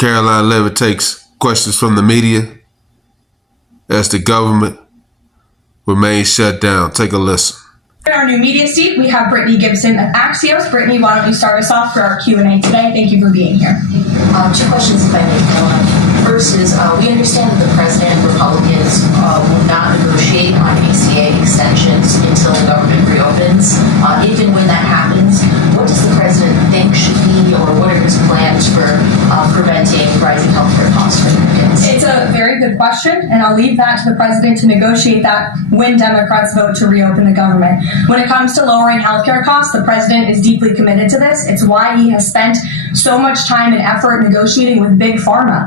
Karoline Leavitt takes questions from the media as the government remains shut down. Take a listen. In our new media seat, we have Brittany Gibson of Axios. Brittany, why don't you start us off for our Q&A today? Thank you for being here. Two questions, if I may, Caroline. First is, we understand that the president and Republicans will not negotiate on ACA extensions until the government reopens. If and when that happens, what does the president think should be, or what are his plans for preventing rising healthcare costs for Americans? It's a very good question, and I'll leave that to the president to negotiate that when Democrats vote to reopen the government. When it comes to lowering healthcare costs, the president is deeply committed to this. It's why he has spent so much time and effort negotiating with Big Pharma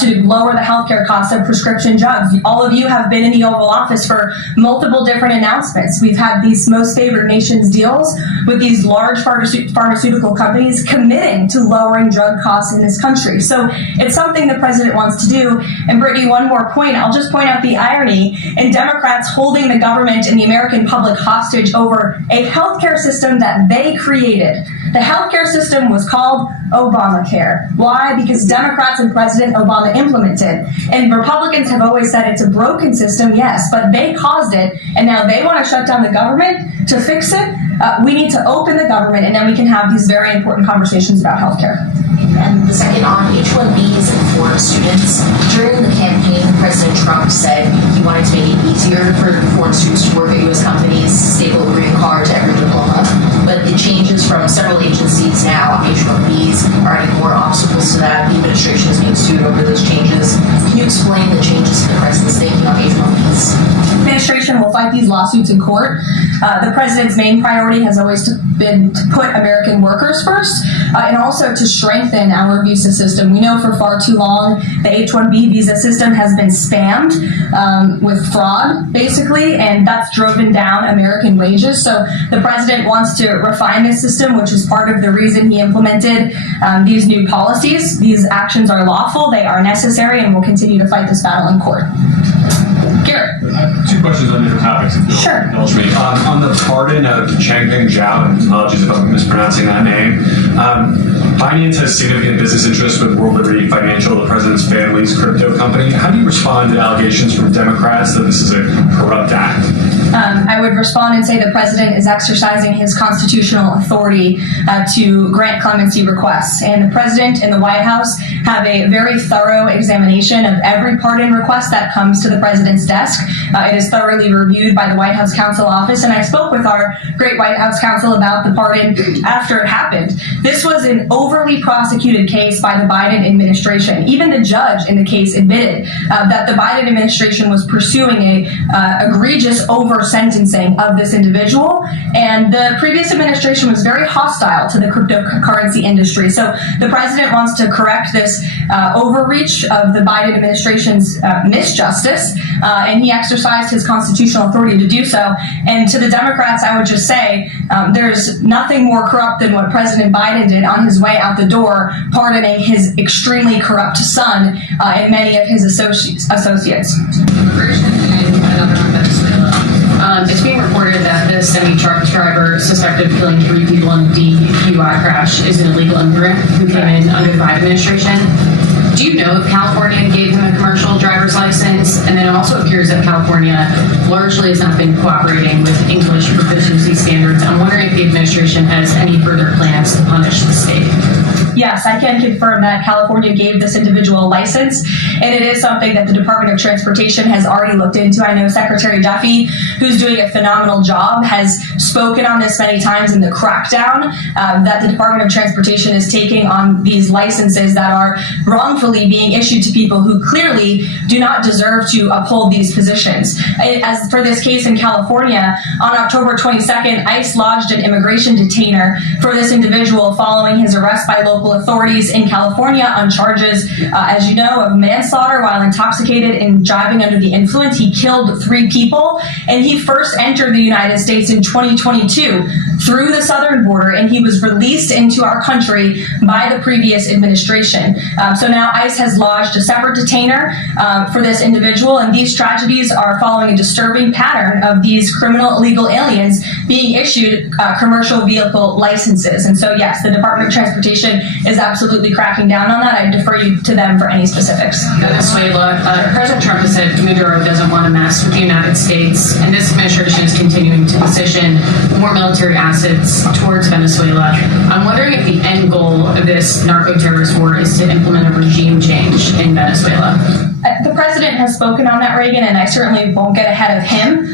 to lower the healthcare costs of prescription drugs. All of you have been in the Oval Office for multiple different announcements. We've had these most favored nations deals with these large pharmaceutical companies committing to lowering drug costs in this country. So it's something the president wants to do. And Brittany, one more point. I'll just point out the irony in Democrats holding the government and the American public hostage over a healthcare system that they created. The healthcare system was called Obamacare. Why? Because Democrats and President Obama implemented. And Republicans have always said it's a broken system, yes, but they caused it, and now they want to shut down the government to fix it. We need to open the government, and then we can have these very important conversations about healthcare. And the second, on H-1Bs and foreign students, during the campaign, President Trump said he wanted to make it easier for foreign students to work at U.S. companies, staple a green card to every diploma. But the changes from several agencies now on H-1Bs are adding more obstacles to that. The administration is being sued over those changes. Can you explain the changes to the president's thinking on H-1Bs? The administration will fight these lawsuits in court. The president's main priority has always been to put American workers first, and also to strengthen our visa system. We know for far too long the H-1B visa system has been spammed with fraud, basically, and that's driven down American wages. So the president wants to refine this system, which is part of the reason he implemented these new policies. These actions are lawful, they are necessary, and we'll continue to fight this battle in court. Garrett. Two questions on different topics, if you'll indulge me. On the pardon of Changpeng Zhao, and apologies if I'm mispronouncing that name, Binance has significant business interests with World Liberty Financial, the president's family's crypto company. How do you respond to allegations from Democrats that this is a corrupt act? I would respond and say the president is exercising his constitutional authority to grant clemency requests. And the president and the White House have a very thorough examination of every pardon request that comes to the president's desk. It is thoroughly reviewed by the White House Counsel Office, and I spoke with our great White House counsel about the pardon after it happened. This was an overly prosecuted case by the Biden administration. Even the judge in the case admitted that the Biden administration was pursuing a egregious over-sentencing of this individual, and the previous administration was very hostile to the cryptocurrency industry. So the president wants to correct this overreach of the Biden administration's misjustice, and he exercised his constitutional authority to do so. And to the Democrats, I would just say there's nothing more corrupt than what President Biden did on his way out the door, pardoning his extremely corrupt son and many of his associates. Immigration and another on Venezuela. It's being reported that the semi-truck driver suspected of killing 3 people in the DUI crash is an illegal immigrant who came in under the Biden administration. Do you know if California gave him a commercial driver's license? And then it also appears that California largely has not been cooperating with English proficiency standards. I'm wondering if the administration has any further plans to punish the state. Yes, I can confirm that California gave this individual a license, and it is something that the Department of Transportation has already looked into. I know Secretary Duffy, who's doing a phenomenal job, has spoken on this many times in the crackdown that the Department of Transportation is taking on these licenses that are wrongfully being issued to people who clearly do not deserve to uphold these positions. As for this case in California, on October 22nd, ICE lodged an immigration detainer for this individual following his arrest by local authorities in California on charges, as you know, of manslaughter while intoxicated and driving under the influence. He killed 3 people, and he first entered the United States in 2022, through the southern border, and he was released into our country by the previous administration. So now ICE has lodged a separate detainer for this individual, and these tragedies are following a disturbing pattern of these criminal illegal aliens being issued commercial vehicle licenses. And so, yes, the Department of Transportation is absolutely cracking down on that. I defer you to them for any specifics. Venezuela, President Trump has said Maduro doesn't want to mess with the United States, and this administration is continuing to position more military assets towards Venezuela. I'm wondering if the end goal of this narco-terrorist war is to implement a regime change in Venezuela. The president has spoken on that, Reagan, and I certainly won't get ahead of him.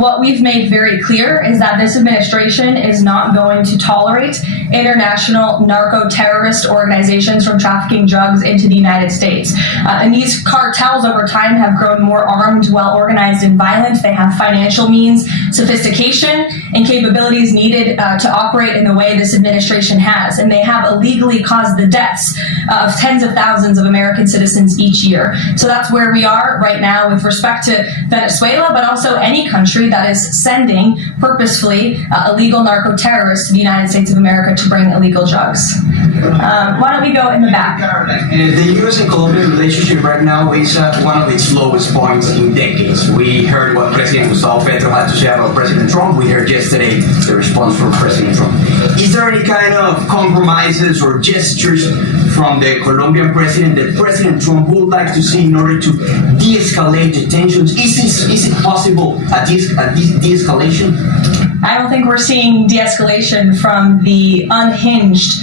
What we've made very clear is that this administration is not going to tolerate international narco-terrorist organizations from trafficking drugs into the United States. And these cartels over time have grown more armed, well-organized, and violent. They have financial means, sophistication, and capabilities needed to operate in the way this administration has. And they have illegally caused the deaths of tens of thousands of American citizens each year. So that's where we are right now with respect to Venezuela, but also any country that is sending purposefully illegal narco-terrorists to the United States of America to bring illegal drugs. Why don't we go in the back? The US and Colombia relationship right now is at one of its lowest points in decades. We heard what President Gustavo Petro had to say about President Trump. We heard yesterday the response from President Trump. Is there any kind of compromises or gestures from the Colombian president that President Trump would like to see in order to de-escalate the tensions? Is it possible a de-escalation? I don't think we're seeing de-escalation from the unhinged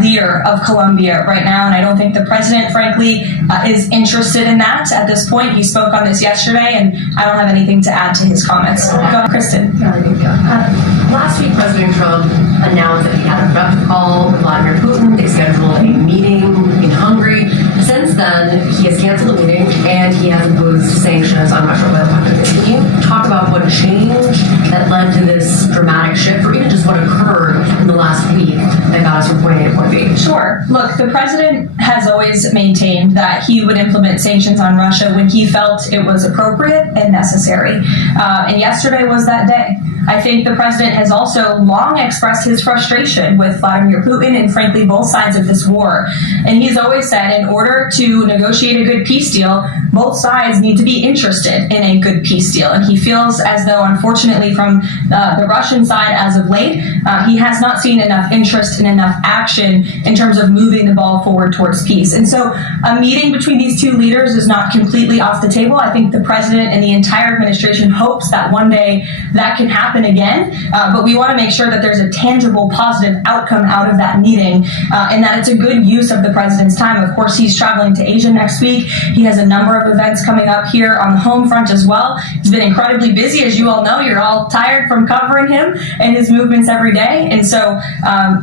leader of Colombia right now, and I don't think the president, frankly, is interested in that at this point. He spoke on this yesterday, and I don't have anything to add to his comments. Go ahead, Kristen. Last week, President Trump announced that he had a productive call with Vladimir Putin. They scheduled a meeting in Hungary. Since then, he has canceled the meeting and he has imposed sanctions on Russia oil companies. Can you talk about what changed that led to this dramatic shift, or even just what occurred in the last week that got us from point A to point B? Sure. Look, the president has always maintained that he would implement sanctions on Russia when he felt it was appropriate and necessary. And yesterday was that day. I think the president has also long expressed his frustration with Vladimir Putin and, frankly, both sides of this war. And he's always said in order to negotiate a good peace deal, both sides need to be interested in a good peace deal. And he feels as though, unfortunately, from the Russian side as of late, he has not seen enough interest and enough action in terms of moving the ball forward towards peace. And so a meeting between these two leaders is not completely off the table. I think the president and the entire administration hopes that one day that can happen again, but we want to make sure that there's a tangible, positive outcome out of that meeting, and that it's a good use of the president's time. Of course, he's traveling to Asia next week. He has a number of events coming up here on the home front as well. He's been incredibly busy, as you all know. You're all tired from covering him and his movements every day, and so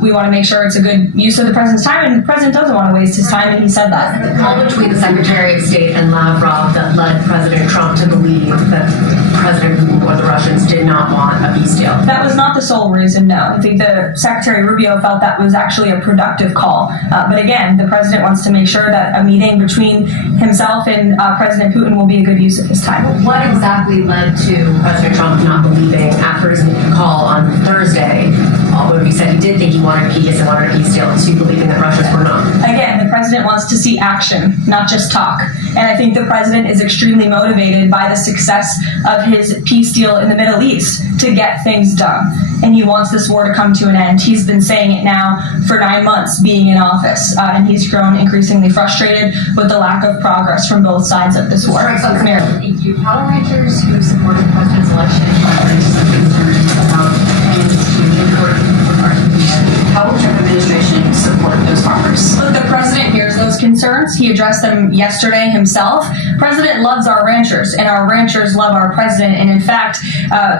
we want to make sure it's a good use of the president's time, and the president doesn't want to waste his time, and he said that. The call between the Secretary of State and Lavrov that led President Trump to believe that President Putin or the Russians did not want a peace deal. That was not the sole reason, no. I think the Secretary Rubio felt that was actually a productive call. But again, the president wants to make sure that a meeting between himself and President Putin will be a good use of his time. What exactly led to President Trump not believing after his call on Thursday, although he said he did think he wanted peace and wanted a peace deal, to believing that Russians were not? Again, the president wants to see action, not just talk. And I think the president is extremely motivated by the success of his peace deal in the Middle East to get things done. And he wants this war to come to an end. He's been saying it now for 9 months being in office, and he's grown increasingly frustrated with the lack of progress from both sides of this war. Thank you. Cattle ranchers who supported the president's election are concerned about how will Trump administration support those farmers? Look, the president hears those concerns. He addressed them yesterday himself. President loves our ranchers, and our ranchers love our president. And in fact,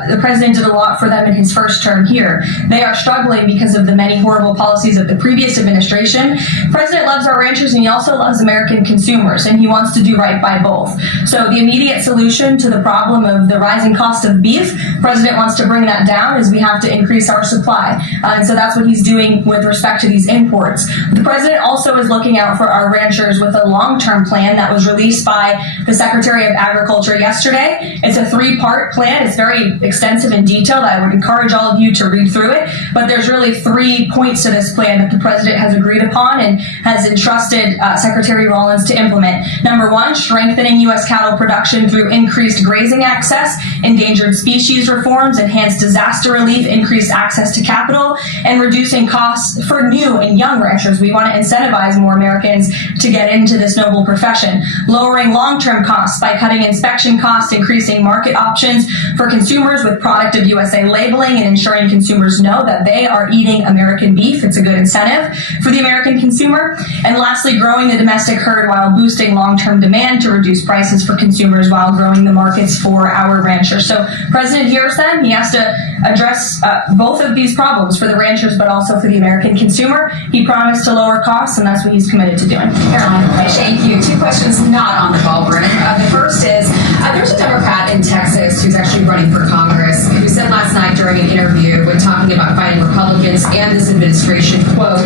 the president did a lot for them in his first term here. They are struggling because of the many horrible policies of the previous administration. President loves our ranchers, and he also loves American consumers, and he wants to do right by both. So the immediate solution to the problem of the rising cost of beef, president wants to bring that down, as we have to increase our supply. And so that's that's what he's doing with respect to these imports. The president also is looking out for our ranchers with a long-term plan that was released by the Secretary of Agriculture yesterday. It's a 3-part plan. It's very extensive and detailed. I would encourage all of you to read through it, but there's really 3 points to this plan that the president has agreed upon and has entrusted Secretary Rollins to implement. Number 1, strengthening U.S. cattle production through increased grazing access, endangered species reforms, enhanced disaster relief, increased access to capital, and reducing costs for new and young ranchers. We want to incentivize more Americans to get into this noble profession. Lowering long-term costs by cutting inspection costs, increasing market options for consumers with product of USA labeling, and ensuring consumers know that they are eating American beef. It's a good incentive for the American consumer. And lastly, growing the domestic herd while boosting long-term demand to reduce prices for consumers while growing the markets for our ranchers. So President hears them. He has to address both of these problems for the ranchers, but also for the American consumer. He promised to lower costs, and that's what he's committed to doing. Karoline, thank you. 2 questions not on the ballroom. The first is, there's a Democrat in Texas who's actually running for Congress who said last night during an interview when talking about fighting Republicans and this administration, quote,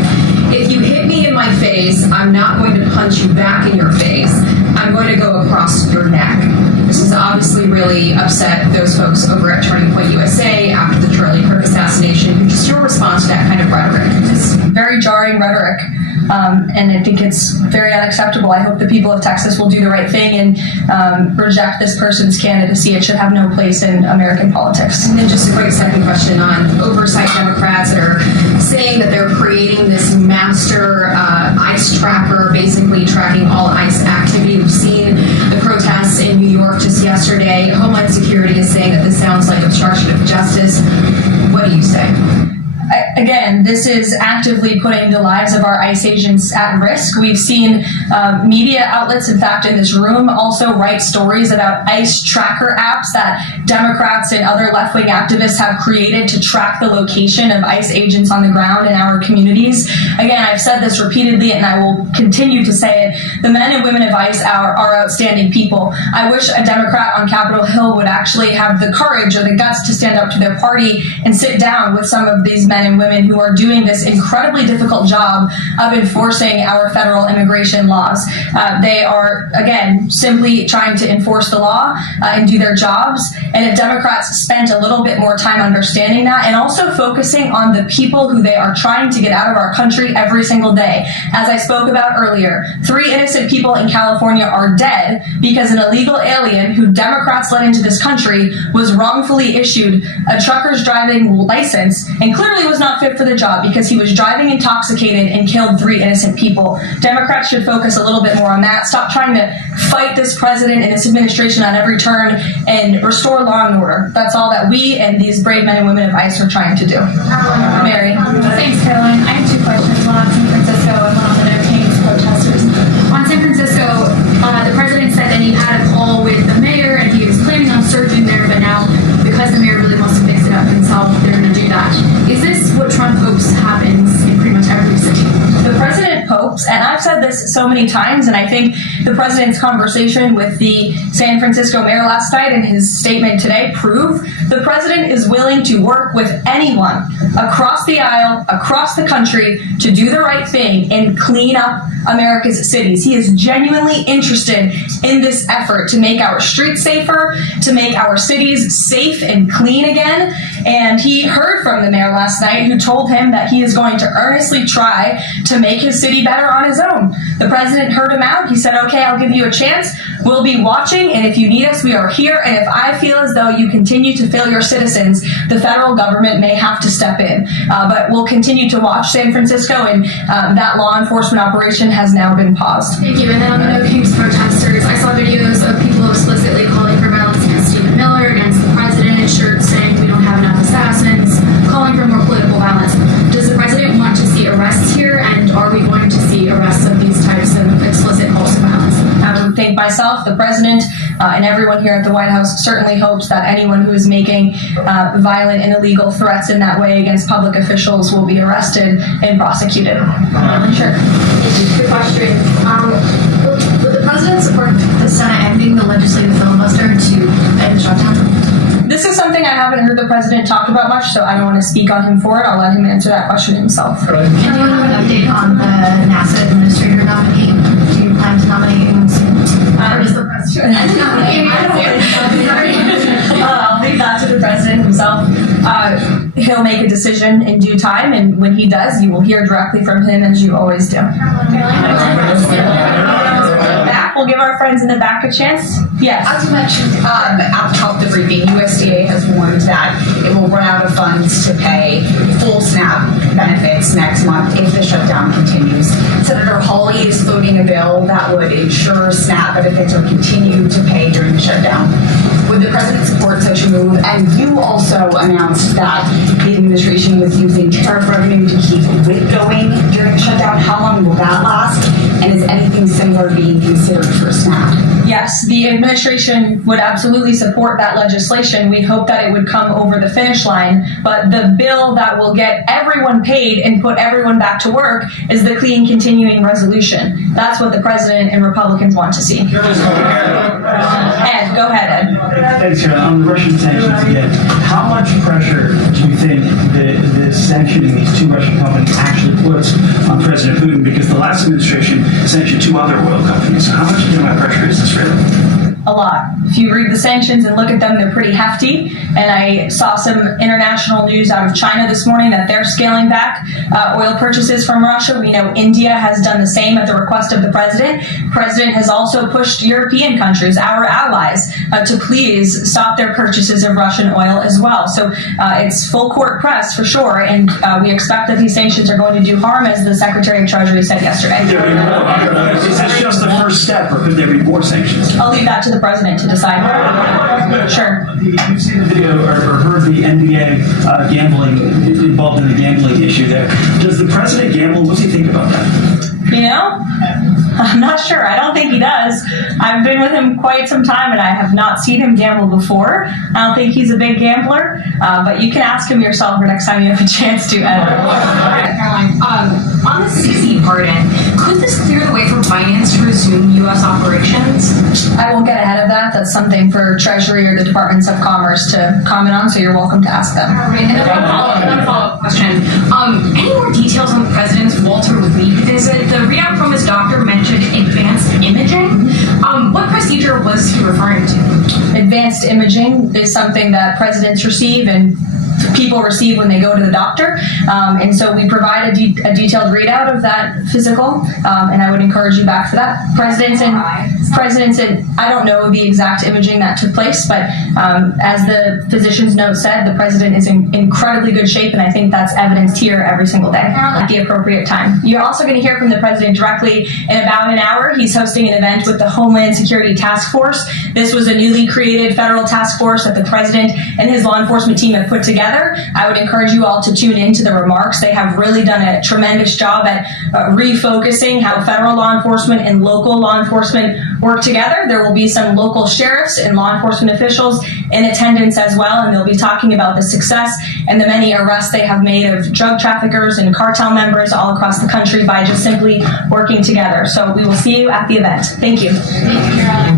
"If you hit me in my face, I'm not going to punch you back in your face. I'm going to go across your neck." This has obviously really upset those folks over at Turning Point USA after the Charlie Kirk assassination. Just your response to that kind of rhetoric? It's very jarring rhetoric, and I think it's very unacceptable. I hope the people of Texas will do the right thing and reject this person's candidacy. It should have no place in American politics. And then just a quick second question on oversight Democrats that are saying that they're creating this master ICE tracker, basically tracking all ICE activity. We've seen the protests in New York just yesterday. Homeland Security is saying that this sounds like obstruction of justice. What do you say? Again, this is actively putting the lives of our ICE agents at risk. We've seen media outlets, in fact, in this room, also write stories about ICE tracker apps that Democrats and other left-wing activists have created to track the location of ICE agents on the ground in our communities. Again, I've said this repeatedly, and I will continue to say it. The men and women of ICE are outstanding people. I wish a Democrat on Capitol Hill would actually have the courage or the guts to stand up to their party and sit down with some of these men and women who are doing this incredibly difficult job of enforcing our federal immigration laws. They are, again, simply trying to enforce the law and do their jobs. And if Democrats spent a little bit more time understanding that and also focusing on the people who they are trying to get out of our country every single day. As I spoke about earlier, 3 innocent people in California are dead because an illegal alien who Democrats let into this country was wrongfully issued a trucker's driving license and clearly was not fit for the job because he was driving intoxicated and killed 3 innocent people. Democrats should focus a little bit more on that. Stop trying to fight this president and this administration on every turn and restore law and order. That's all that we and these brave men and women of ICE are trying to do. Mary. Thanks, Karoline. I have 2 questions, one on San Francisco and one on the No Kings protesters. On San Francisco, the president said that he had a call with the mayor and he was planning on surging there, but now because the mayor really wants to fix it up himself, they're going to do that. Is this what Trump hopes happens in pretty much every city? The president hopes, and I've said this so many times, and I think the president's conversation with the San Francisco mayor last night and his statement today prove the president is willing to work with anyone across the aisle, across the country, to do the right thing and clean up America's cities. He is genuinely interested in this effort to make our streets safer, to make our cities safe and clean again. And he heard from the mayor last night who told him that he is going to earnestly try to make his city better on his own. The president heard him out. He said, okay, I'll give you a chance. We'll be watching, and if you need us, we are here. And if I feel as though you continue to fail your citizens, the federal government may have to step in. But we'll continue to watch San Francisco, and that law enforcement operation has now been paused. Thank you. And then on the No Kings protesters, I saw videos of people explicitly calling for violence against Stephen Miller, against the president, shirts saying we don't have enough assassins, calling for more political violence. Does the president want to see arrests here, and are we going to see arrests of these types of explicit calls to violence? I would think myself, the president, and everyone here at the White House certainly hopes that anyone who is making violent and illegal threats in that way against public officials will be arrested and prosecuted. Sure. Good question. Would the president support the Senate ending the legislative filibuster to end the shutdown? This is something I haven't heard the president talk about much, so I don't want to speak on him for it. I'll let him answer that question himself. And do you have an update on the NASA administrator nominee? Do you plan to nominate him soon? Or is the president? I'll leave that to the president himself. He'll make a decision in due time, and when he does, you will hear directly from him, as you always do. Back, we'll give our friends in the back a chance. Yes. As you mentioned at the top of the briefing, USDA has warned that it will run out of funds to pay full SNAP benefits next month if the shutdown continues. Senator Hawley is floating a bill that would ensure SNAP benefits are continued to pay during the shutdown. Would the president support such a move? And you also announced that the administration was using tariff revenue to keep WIC going during the shutdown. How long will that last? And is anything similar being considered for SNAP? Yes, the administration would absolutely support that legislation. We hope that it would come over the finish line, but the bill that will get everyone paid and put everyone back to work is the clean continuing resolution. That's what the president and Republicans want to see. Ed, go ahead, Ed. Thanks, Caroline. On the Russian sanctions again, how much pressure do you think the sanctioning these two Russian companies actually puts on President Putin? Because the last administration sanctioned two other oil companies. So how much pressure is this really? A lot. If you read the sanctions and look at them, they're pretty hefty. And I saw some international news out of China this morning that they're scaling back oil purchases from Russia. We know India has done the same at the request of the president. The president has also pushed European countries, our allies, to please stop their purchases of Russian oil as well. So it's full court press for sure. And we expect that these sanctions are going to do harm, as the Secretary of Treasury said yesterday. Is this just the first step, or could there be more sanctions? I'll leave that to the president to decide. Sure. You've seen the video or heard the NBA gambling, involved in the gambling issue there. Does the president gamble? What's he think about that? You know, I'm not sure. I don't think he does. I've been with him quite some time, and I have not seen him gamble before. I don't think he's a big gambler, but you can ask him yourself next time you have a chance to, Ed. Caroline, on the CC pardon, could this clear the way for finance to resume U.S. operations? I won't get ahead of that. That's something for Treasury or the Departments of Commerce to comment on, so you're welcome to ask them. And then one follow-up question. Any more details on the president's Walter Reed visit? The readout from his doctor mentioned advanced imaging. What procedure was he referring to? Advanced imaging is something that presidents receive and people receive when they go to the doctor. And so we provide a detailed readout of that physical, and I would encourage you back for that. Presidents and I don't know the exact imaging that took place, but as the physician's note said, the president is in incredibly good shape, and I think that's evidenced here every single day at the appropriate time. You're also going to hear from the president directly in about an hour. He's hosting an event with the Homeland Security Task Force. This was a newly created federal task force that the president and his law enforcement team have put together. I would encourage you all to tune into the remarks. They have really done a tremendous job at refocusing how federal law enforcement and local law enforcement work together. There will be some local sheriffs and law enforcement officials in attendance as well, and they'll be talking about the success and the many arrests they have made of drug traffickers and cartel members all across the country by just simply working together. So we will see you at the event. Thank you. Thank you, Caroline.